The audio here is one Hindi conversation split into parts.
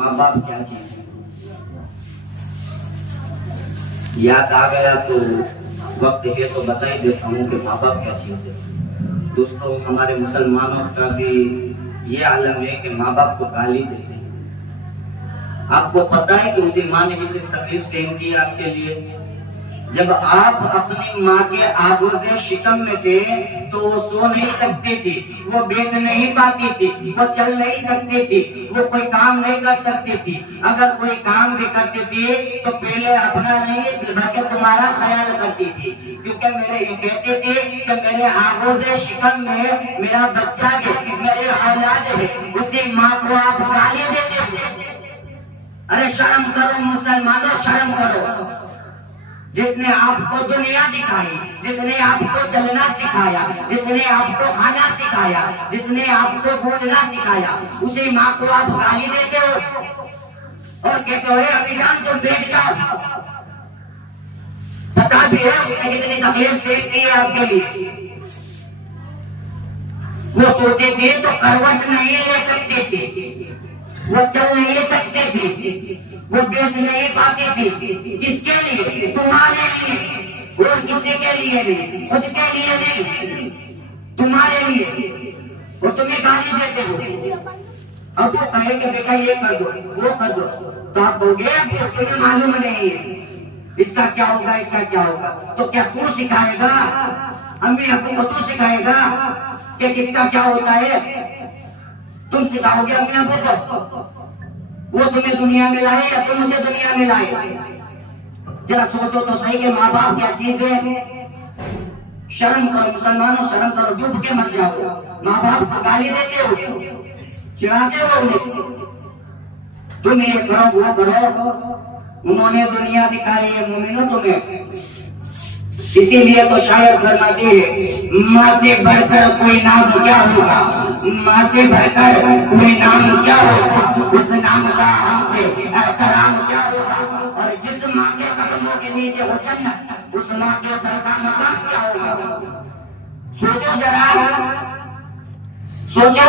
माँ बाप क्या चीज है। याद आ गया तो वक्त है तो बता ही देता हूँ कि माँ बाप क्या चीज है। दोस्तों, हमारे मुसलमानों का भी ये आलम है कि माँ बाप को गाली देते हैं। आपको पता है कि उसी माँ ने कितनी तकलीफ सहन की आपके लिए। जब आप अपनी माँ के आगोज़े शिकम में थे तो वो सो नहीं सकती थी, वो बैठ नहीं पाती थी, वो चल नहीं सकती थी, वो कोई काम नहीं कर सकती थी। अगर कोई काम भी करती थी तो पहले अपना नहीं बल्कि तुम्हारा ख्याल करती थी, क्योंकि मेरे ये कहते थे कि मेरे आगोज़े शिकम में मेरा बच्चा है, मेरे औलाद है, उसी माँ को आप गाली देते हो। अरे शर्म करो मुसलमानों, शर्म करो। जिसने आपको दुनिया दिखाई, जिसने आपको चलना सिखाया, जिसने आपको खाना सिखाया, जिसने आपको बोलना सिखाया, उसी माँ को आप गाली देते हो और कहते हो अभी जान तुम बैठ जाओ। पता भी है उसने कितनी तकलीफ सहन की है आपके लिए। वो सोते थे तो करवट नहीं ले सकते थे, वो चल नहीं सकते थे, वो बैठ नहीं पाते थे। किसके लिए? तुम्हारे लिए। और किसी के लिए नहीं, खुद के लिए नहीं, तुम्हारे लिए। और तुम्हें गाली देते हो। अब वो कहे कि बेटा ये कर दो, वो कर दो, तो आप बोलोगे तुम्हें मालूम नहीं है इसका क्या होगा, इसका क्या होगा। तो क्या तू सिखाएगा? अम्मी अब्बू को तू सिखाएगा कि किसका क्या होता है? तुम सिखाओगे अम्मी अब्बू को? वो तुम्हें दुनिया में लाए या तुम उसे दुनिया में लाए? जरा सोचो तो सही कि माँ बाप क्या चीज है। शर्म करो मुसलमानों, शर्म करो, डूब के मर जाओ। माँ बाप को गाली देते हो, चिढ़ाते हो उन्हें, तुम ये करो वो करो। उन्होंने दुनिया दिखाई है मोमिनो तुम्हें। इसीलिए तो शायर फरमाती है माँ से बढ़कर कोई नाम क्या होगा, माँ से बढ़कर कोई नाम क्या होगा, उस नाम का हमसे एहतराम क्या होगा। और जिस माँ के कदमों के नीचे हो जन्नत, उस माँ के सर का मकाम क्या होगा। सोचो जरा, सोचो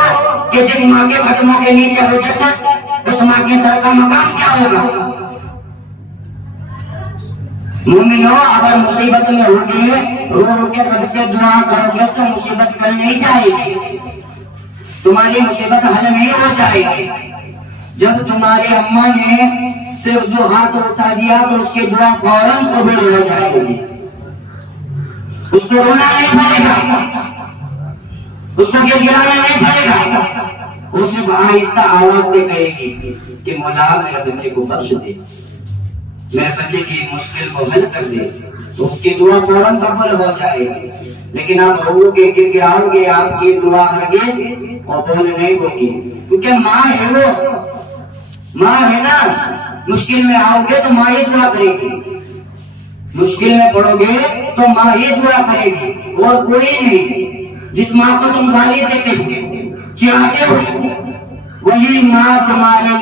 कि जिस माँ के कदमों के नीचे हो जन्नत, उस माँ के सर का मकाम क्या होगा। मोमिनो, अगर मुसीबत में होगे, रो रो के रब से दुआ करोगे तो मुसीबत कल नहीं जाएगी, तुम्हारी मुसीबत हल नहीं हो जाएगी। जब तुम्हारी अम्मा ने सिर्फ 2 हाथ उठा दिया तो उसकी दुआ फौरन कबूल हो जाएगी। उसको रोना नहीं पड़ेगा, उसको गिड़गिड़ाना नहीं पड़ेगा। वो सिर्फ आहिस्ता आवाज से कहेगी कि मौला मेरे बच्चे को बख्श दे, मेरे बच्चे की मुश्किल को हल कर दे, तो उसकी दुआ फौरन कबूल हो जाएगी। लेकिन आप रोओगे, गिड़गिड़ाओगे, आपकी दुआ हरगिज़ कबूल नहीं होगी, क्योंकि माँ है वो, माँ है ना। मुश्किल में आओगे तो माँ ही दुआ करेगी, मुश्किल में पड़ोगे तो माँ ही दुआ करेगी और कोई नहीं। जिस माँ को तुम गाली देते हो, चिढ़ाते हो, वही माँ तुम्हारे